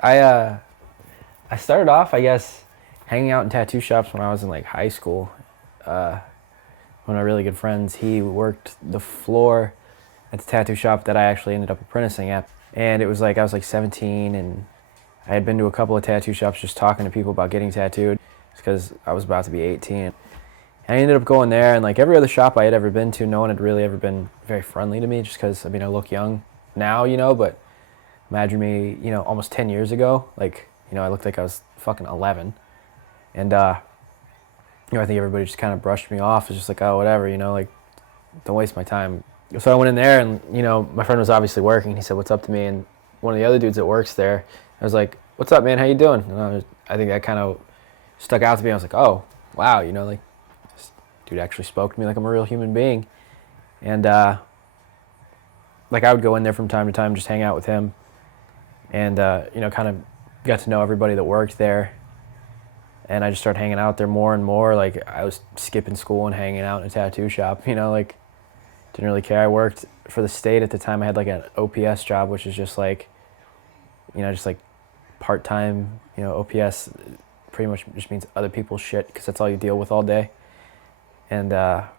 I uh, I started off, I guess, hanging out in tattoo shops when I was in like high school. Uh, One of my really good friends, he worked the floor at the tattoo shop that I actually ended up apprenticing at. And it was like I was like 17, and I had been to a couple of tattoo shops just talking to people about getting tattooed because I was about to be 18. And I ended up going there, and like every other shop I had ever been to, no one had really ever been very friendly to me just because, I mean, I look young now, but imagine me, almost 10 years ago. Like, I looked like I was fucking 11. And, I think everybody just kind of brushed me off. It's just like, oh, whatever, like, don't waste my time. So I went in there, and, my friend was obviously working. He said, what's up to me? And one of the other dudes that works there, I was like, what's up, man? How you doing? And I think that kind of stuck out to me. I was like, oh, wow, like, this dude actually spoke to me like I'm a real human being. And, like, I would go in there from time to time, just hang out with him. And, kind of got to know everybody that worked there. And I just started hanging out there more and more. Like, I was skipping school and hanging out in a tattoo shop, like, didn't really care. I worked for the state at the time. I had like an OPS job, which is just like, just like part-time, OPS pretty much just means other people's shit because that's all you deal with all day. And I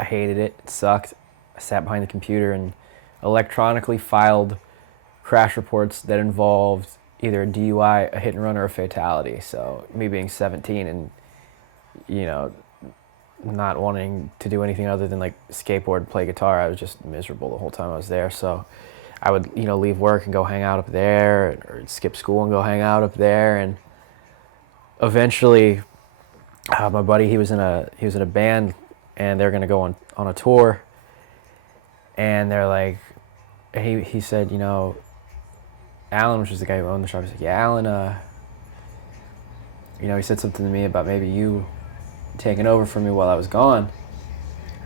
hated it. It sucked. I sat behind the computer and electronically filed crash reports that involved either a DUI, a hit and run, or a fatality. So me being 17 and, you know, not wanting to do anything other than like skateboard, play guitar, I was just miserable the whole time I was there. So I would, leave work and go hang out up there, or skip school and go hang out up there. And eventually, my buddy, he was in a band, and they're gonna go on a tour. And they're like, he said, Alan, which is the guy who owned the shop, he's like, yeah, Alan, he said something to me about maybe you taking over for me while I was gone.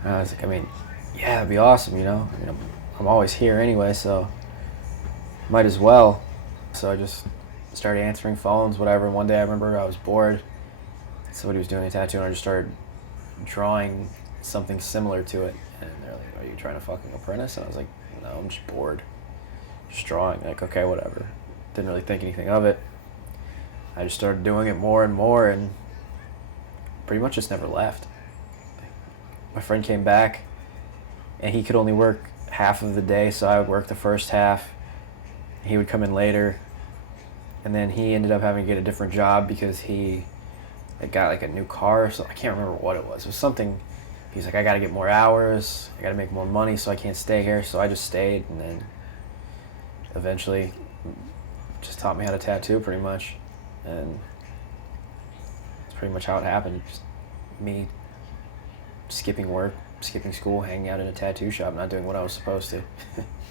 And I was like, I mean, yeah, that'd be awesome, I'm always here anyway, so might as well. So I just started answering phones, whatever. And one day I remember I was bored. Somebody was doing a tattoo, and I just started drawing something similar to it. And they're like, are you trying to fucking apprentice? And I was like, no, I'm just bored. Just drawing. Like, okay, whatever. Didn't really think anything of it. I just started doing it more and more, and pretty much just never left. My friend came back, and he could only work half of the day, so I would work the first half. He would come in later, and then he ended up having to get a different job because he had got like a new car. So I can't remember what it was. It was something. He's like, I got to get more hours. I got to make more money, so I can't stay here. So I just stayed, and then eventually just taught me how to tattoo pretty much. And that's pretty much how it happened. Just me skipping work, skipping school, hanging out in a tattoo shop, not doing what I was supposed to.